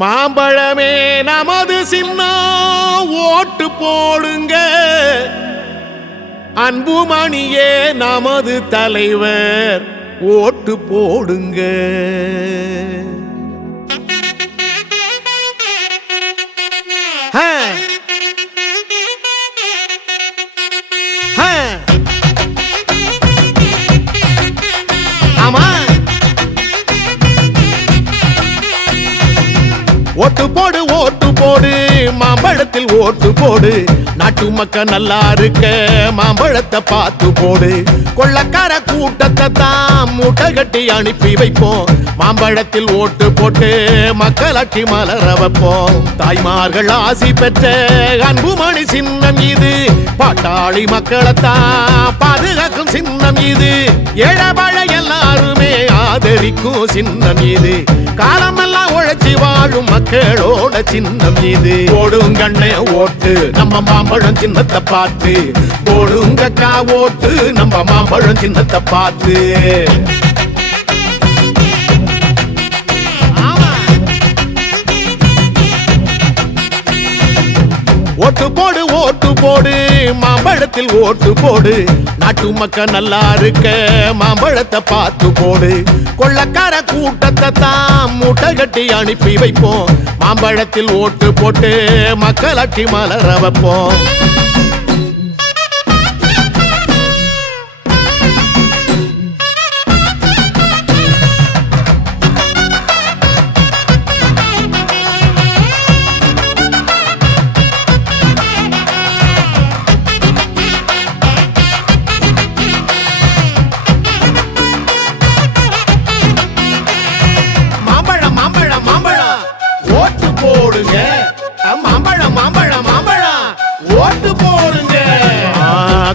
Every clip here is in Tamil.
மாம்பழமே நமது சின்னம் ஓட்டு போடுங்க, அன்புமணியே நமது தலைவர் ஓட்டு போடுங்க. ஓட்டு போடு ஓட்டு போடு மாம்பழத்தில் ஓட்டு போடு, நாட்டு மக்கள் நல்லா இருக்க மாம்பழத்தை பார்த்து போடு. கொள்ளக்கார கூட்டத்தை தான் மூட்டை கட்டி அனுப்பி வைப்போம், மாம்பழத்தில் ஓட்டு போட்டு மக்களாட்சி மலர வைப்போம். தாய்மார்கள் ஆசி பெற்ற அன்புமணி சின்னம் இது, பாட்டாளி மக்களைத்தான் பாதுகாக்கும் சின்னம் இது. ஏழபாழ எல்லாருமே ஆதரிக்கும் சின்னம் இது, காலமெல்லாம் உழைச்சி வாழும் மக்களோட சின்னம் இது. போடுங்கண்ணே ஓட்டு நம்ம மாம்பழம் சின்னத்தை பார்த்து, போடுங்கக்கா ஓட்டு நம்ம மாம்பழம் சின்னத்தை பார்த்து. ஓட்டு போடு ஓட்டு போடு மாம்பழத்தில் ஓட்டு போடு, நாட்டு மக்கள் நல்லா இருக்க மாம்பழத்தை பார்த்து போடு. கொள்ளக்கார கூட்டத்தை தான் மூட்டை கட்டி அனுப்பி வைப்போம், மாம்பழத்தில் ஓட்டு போட்டு மக்களாட்சி மலர வைப்போம்.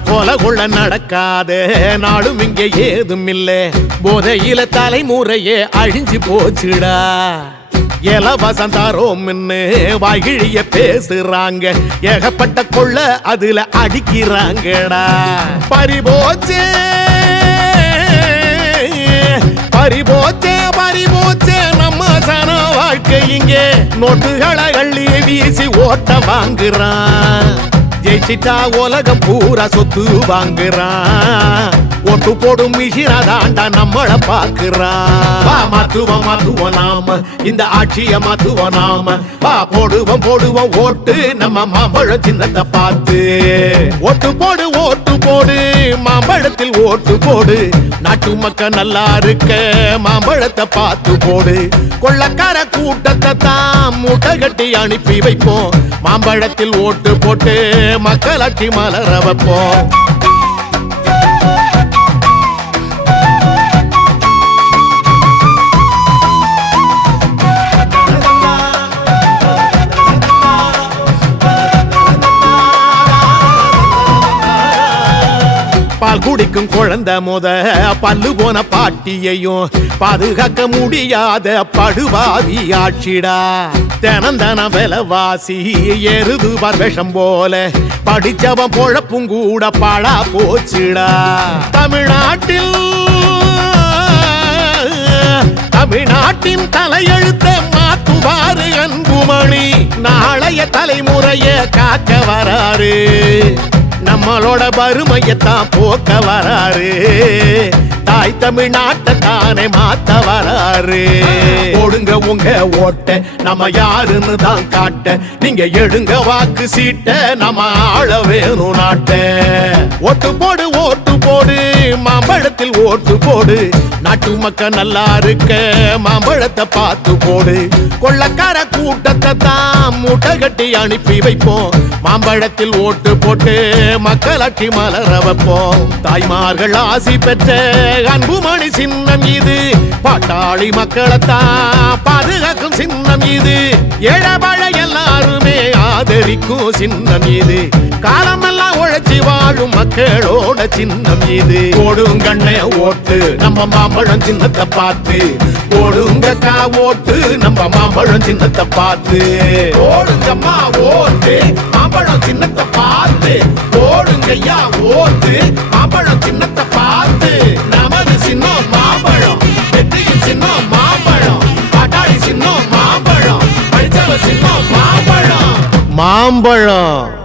கொலை கொள்ள நடக்காத நாடும் இங்கே ஏதும் இல்ல, போதையில தலைமுறையே அழிஞ்சு போச்சுடா. இலவசம் தாரோம் வாய்கிழிய பேசுறாங்க, ஏகப்பட்ட கொள்ள அதுல அடிக்கிறாங்கடா. பறிபோச்சே பறிபோச்சே பறிபோச்சே நம்ம சன வாழ்க்கை இங்கே, நோட்டுகளை அள்ளி வீசி ஓட்ட வாங்குறான். ஜெயிச்சிட்டா உலகம் பூரா சொத்து வாங்குறான், ஓட்டு போடும் மிஷினா தாண்டா நம்மள பாக்குறான். மாத்துவோம் மாத்துவோம் நாம இந்த ஆட்சிய மாத்துவோம் நாம, போடுவோம் போடுவோம் ஓட்டு நம்ம மாம்பழம் சின்னத்தை பார்த்து. ஓட்டு போடு ஓட்டு போடு மாம்பழத்தில் ஓட்டு போடு, நாட்டு மக்கள் நல்லா இருக்க மாம்பழத்தை பார்த்து போடு. கொள்ளக்கார கூட்டத்தை தான் மூட்டை கட்டி அனுப்பி வைப்போம், மாம்பழத்தில் ஓட்டு போட்டு மக்களாட்சி மலர வைப்போம். பால் குடிக்கும் குழந்தை முத பல்லு போன பாட்டியையும் பாதுகாக்க முடியாத படுபாவி ஆட்சிடா. தினந்தன விலைவாசி எருது விஷம் போல, படிச்சவன் பொழப்பும் கூட பாழா போச்சுடா. தமிழ்நாட்டின் தலையெழுத்த மாத்துவாரு அன்புமணி, நாளைய தலைமுறைய காக்க வராரு, நம்மளோட வறுமையத்தான் போக்க வராரு. தாய் தமிழ்நாட்டை தானே மாத்த வராரு. போடுங்க உங்க ஓட்ட நம்ம யாருன்னு தான் காட்ட, நீங்க எடுங்க வாக்கு சீட்ட நம்ம ஆள வேணும் நாட்ட. ஓட்டு போடு ஓட்டு போடு மாம்பழத்தில் ஓட்டு போடு, நாட்டு மக்கள் நல்லா இருக்க மாம்பழத்தை பார்த்து போடு. கொள்ளக்கார கூட்டத்தை தான் மூட்டை கட்டி அனுப்பி வைப்போம், மாம்பழத்தில் ஓட்டு போட்டு மக்களாட்சி மலர வைப்போம். தாய்மார்கள் ஆசி பெற்ற அன்புமணி சின்னம் இது, பாட்டாளி மக்களைத்தான் பாதுகாக்கும் சின்னம் இது. ஏழபாழ எல்லாருமே ஆதரிக்கும் சின்னம் இது, காலமெல்லாம் உழைச்சி வாழும் மக்களோட சின்னம் இது. போடுங்கண்ணே ஓட்டு நம்ம மாம்பழம் சின்னத்தை பார்த்து, போடுங்கக்கா ஓட்டு நம்ம மாம்பழம் சின்னத்தை பார்த்து. போடுங்கம்மா ஓட்டு மாம்பழம் சின்னத்தை பார்த்து, போடுங்கய்யா ஓட்டு மாம்பழம் சின்னத்தை பார்த்து. நமது சின்னம் மாம்பழம், வெற்றியின் சின்னம் மாம்பழம், பாட்டாளி சின்னம் மாம்பழம். மாம்பழம்.